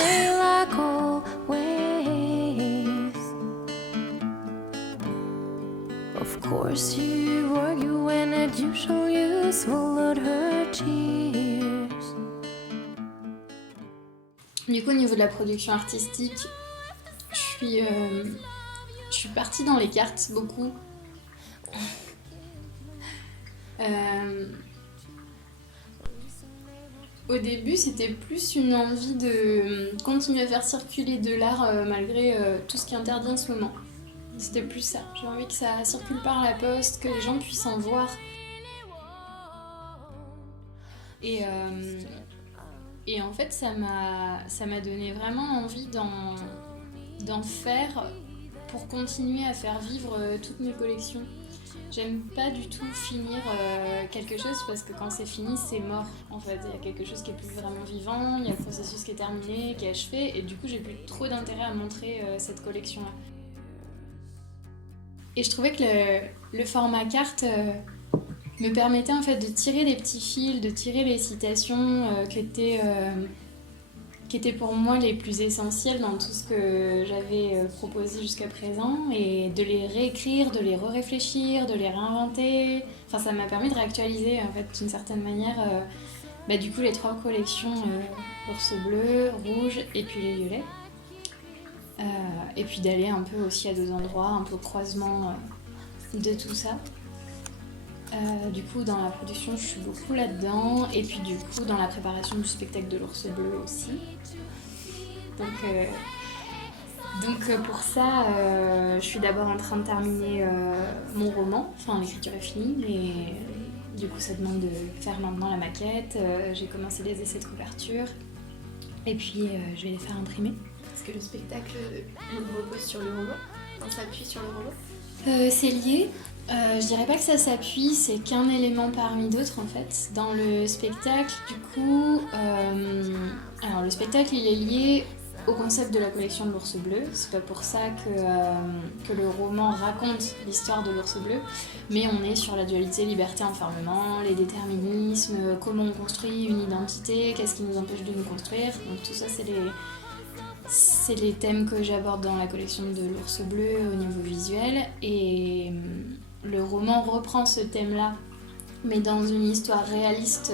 stay like always. Of course you argue when at usual you swallowed her tears. Du coup, au niveau de la production artistique, je suis partie dans les cartes beaucoup. Au début, c'était plus une envie de continuer à faire circuler de l'art malgré tout ce qui est interdit en ce moment. C'était plus ça. J'ai envie que ça circule par la poste, que les gens puissent en voir. Et en fait, ça m'a donné vraiment envie d'en faire pour continuer à faire vivre toutes mes collections. J'aime pas du tout finir quelque chose parce que quand c'est fini, c'est mort. En fait, il y a quelque chose qui est plus vraiment vivant, il y a le processus qui est terminé, qui est achevé, et du coup, j'ai plus trop d'intérêt à montrer cette collection-là. Et je trouvais que le format carte me permettait en fait de tirer des petits fils, de tirer les citations qui étaient pour moi les plus essentielles dans tout ce que j'avais proposé jusqu'à présent, et de les réécrire, de les réfléchir, de les réinventer. Enfin, ça m'a permis de réactualiser en fait d'une certaine manière du coup les 3 collections, l'ours bleu, rouge et puis les violets. Et puis d'aller un peu aussi à 2 endroits, un peu au croisement de tout ça. Du coup, dans la production, je suis beaucoup là-dedans, et puis du coup, dans la préparation du spectacle de l'ours bleu aussi. Donc pour ça, je suis d'abord en train de terminer mon roman, enfin l'écriture est finie, mais du coup ça demande de faire maintenant la maquette. J'ai commencé les essais de couverture, et puis je vais les faire imprimer. Est-ce que le spectacle repose sur le roman, on s'appuie sur le roman? C'est lié. Je dirais pas que ça s'appuie, c'est qu'un élément parmi d'autres en fait. Dans le spectacle, du coup, alors le spectacle il est lié au concept de la collection de l'ours bleu. C'est pas pour ça que le roman raconte l'histoire de l'ours bleu, mais on est sur la dualité liberté-enfermement, les déterminismes, comment on construit une identité, qu'est-ce qui nous empêche de nous construire. Donc tout ça c'est les thèmes que j'aborde dans la collection de l'ours bleu au niveau visuel, et le roman reprend ce thème-là, mais dans une histoire réaliste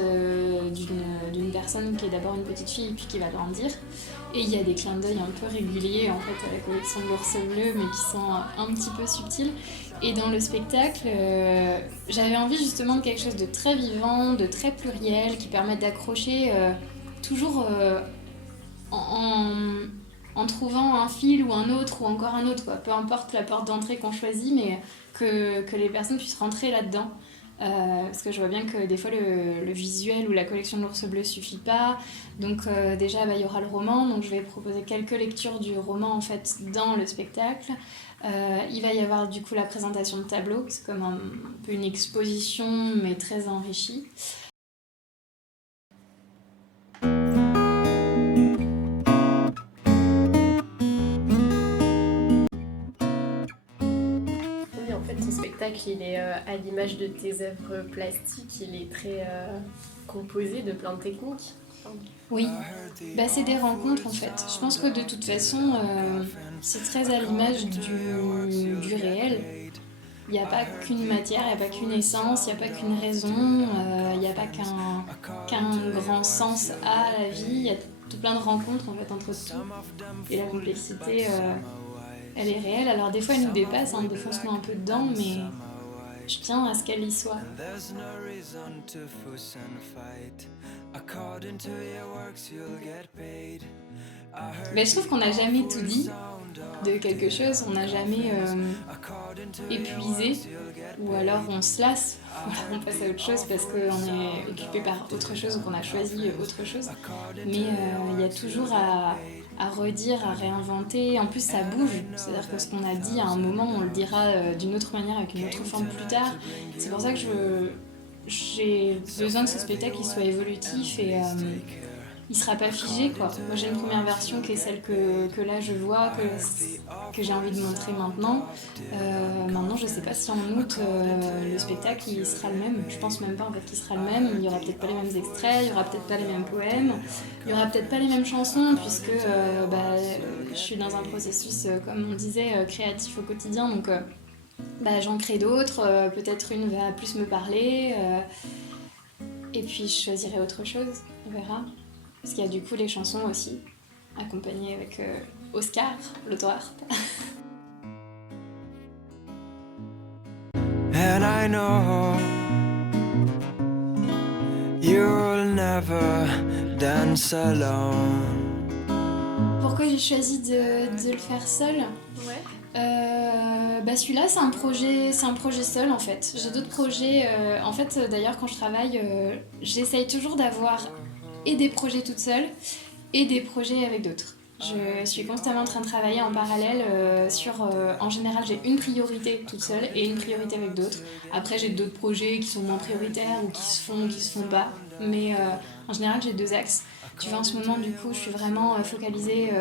d'une personne qui est d'abord une petite fille puis qui va grandir. Et il y a des clins d'œil un peu réguliers en fait à la collection de l'ours bleu, mais qui sont un petit peu subtils. Et dans le spectacle, j'avais envie justement de quelque chose de très vivant, de très pluriel, qui permette d'accrocher toujours en trouvant un fil ou un autre ou encore un autre, quoi. Peu importe la porte d'entrée qu'on choisit, mais que les personnes puissent rentrer là-dedans. Parce que je vois bien que des fois le visuel ou la collection de l'ours bleu suffit pas. Donc déjà il y aura le roman, donc je vais proposer quelques lectures du roman en fait dans le spectacle. Il va y avoir du coup la présentation de tableaux, c'est comme un peu une exposition mais très enrichie. Il est à l'image de tes œuvres plastiques, il est très composé de plein de techniques. Oui, c'est des rencontres en fait. Je pense que de toute façon, c'est très à l'image du réel. Il n'y a pas qu'une matière, il n'y a pas qu'une essence, il n'y a pas qu'une raison, il n'y a pas qu'un grand sens à la vie. Il y a tout plein de rencontres en fait entre tout. Et la complexité, elle est réelle. Alors des fois elle nous dépasse, des fois on se met un peu dedans, mais je tiens à ce qu'elle y soit. Je trouve qu'on n'a jamais tout dit de quelque chose, on n'a jamais épuisé, ou alors on se lasse, on passe à autre chose parce qu'on est occupé par autre chose ou qu'on a choisi autre chose. Mais il y a toujours à redire, à réinventer. En plus, ça bouge. C'est-à-dire que ce qu'on a dit à un moment, on le dira d'une autre manière, avec une autre forme plus tard. C'est pour ça que j'ai besoin que ce spectacle il soit évolutif il sera pas figé quoi. Moi j'ai une première version qui est celle que là je vois, que j'ai envie de montrer maintenant. Maintenant je sais pas si en août le spectacle il sera le même. Je pense même pas en fait qu'il sera le même. Il y aura peut-être pas les mêmes extraits, il y aura peut-être pas les mêmes poèmes, il y aura peut-être pas les mêmes chansons puisque je suis dans un processus comme on disait créatif au quotidien donc j'en crée d'autres. Peut-être une va plus me parler et puis je choisirai autre chose, on verra. Parce qu'il y a du coup les chansons aussi, accompagnées avec Oscar, l'auteur. And I know you'll never dance alone. Pourquoi j'ai choisi de le faire seul ? Ouais. Celui-là c'est un projet seul en fait. J'ai d'autres projets. En fait d'ailleurs quand je travaille, j'essaye toujours d'avoir et des projets toute seule et des projets avec d'autres. Je suis constamment en train de travailler en parallèle en général j'ai une priorité toute seule et une priorité avec d'autres. Après j'ai d'autres projets qui sont moins prioritaires ou qui se font pas. Mais en général j'ai 2 axes. Tu vois en ce moment du coup je suis vraiment focalisée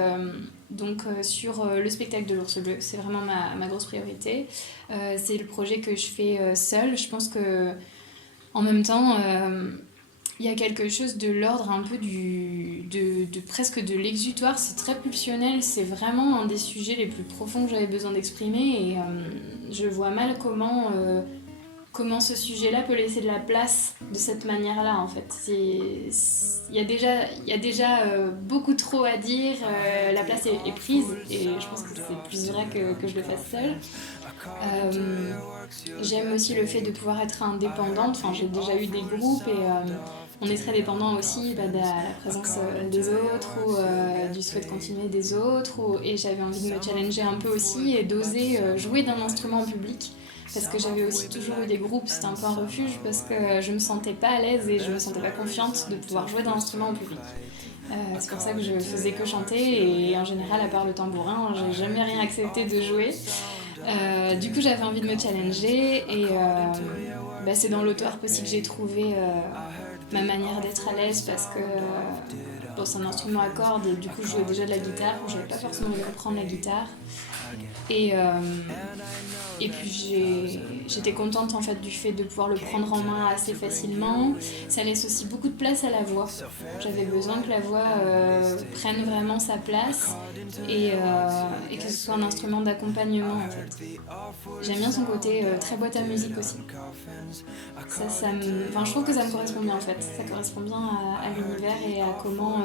sur le spectacle de l'Ours Bleu. C'est vraiment ma grosse priorité. C'est le projet que je fais seule. Je pense que en même temps il y a quelque chose de l'ordre un peu de presque de l'exutoire, c'est très pulsionnel, c'est vraiment un des sujets les plus profonds que j'avais besoin d'exprimer et je vois mal comment ce sujet-là peut laisser de la place de cette manière-là en fait. Il y a déjà beaucoup trop à dire, la place est prise et je pense que c'est plus vrai que je le fasse seule. J'aime aussi le fait de pouvoir être indépendante, j'ai déjà eu des groupes et on est très dépendant aussi de la présence des autres ou du souhait de continuer des autres et j'avais envie de me challenger un peu aussi et d'oser jouer d'un instrument en public parce que j'avais aussi toujours eu des groupes, c'était un peu un refuge parce que je me sentais pas à l'aise et je me sentais pas confiante de pouvoir jouer d'un instrument en public. C'est pour ça que je faisais que chanter et en général à part le tambourin j'ai jamais rien accepté de jouer. Du coup j'avais envie de me challenger et c'est dans l'auteur aussi que j'ai trouvé ma manière d'être à l'aise parce que c'est un instrument à cordes et du coup je jouais déjà de la guitare, j'avais pas forcément envie de reprendre la guitare et puis j'étais contente en fait du fait de pouvoir le prendre en main assez facilement. Ça laisse aussi beaucoup de place à la voix. J'avais besoin que la voix prenne vraiment sa place et que ce soit un instrument d'accompagnement en fait. J'aime bien son côté très boîte à musique aussi. Je trouve que ça me correspond bien en fait. Ça correspond bien à l'univers et à comment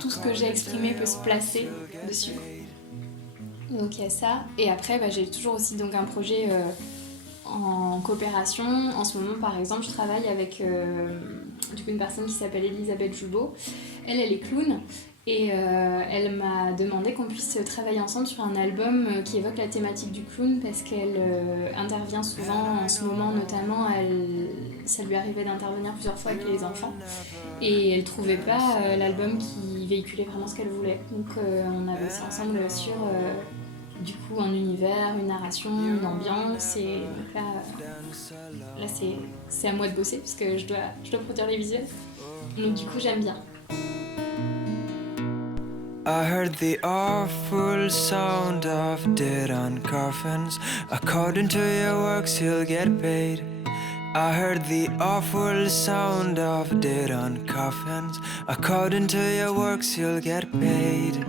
tout ce que j'ai exprimé peut se placer dessus. Donc il y a ça. Et après j'ai toujours aussi donc un projet en coopération. En ce moment par exemple je travaille avec une personne qui s'appelle Elisabeth Joubot. Elle est clown. Et elle m'a demandé qu'on puisse travailler ensemble sur un album qui évoque la thématique du clown parce qu'elle intervient souvent en ce moment notamment, ça lui arrivait d'intervenir plusieurs fois avec les enfants et elle trouvait pas l'album qui véhiculait vraiment ce qu'elle voulait. Donc on a bossé ensemble sur du coup un univers, une narration, une ambiance et donc là c'est à moi de bosser parce que je dois produire les visuels. Donc du coup j'aime bien. I heard the awful sound of dead on coffins. According to your works, you'll get paid. I heard the awful sound of dead on coffins. According to your works, you'll get paid.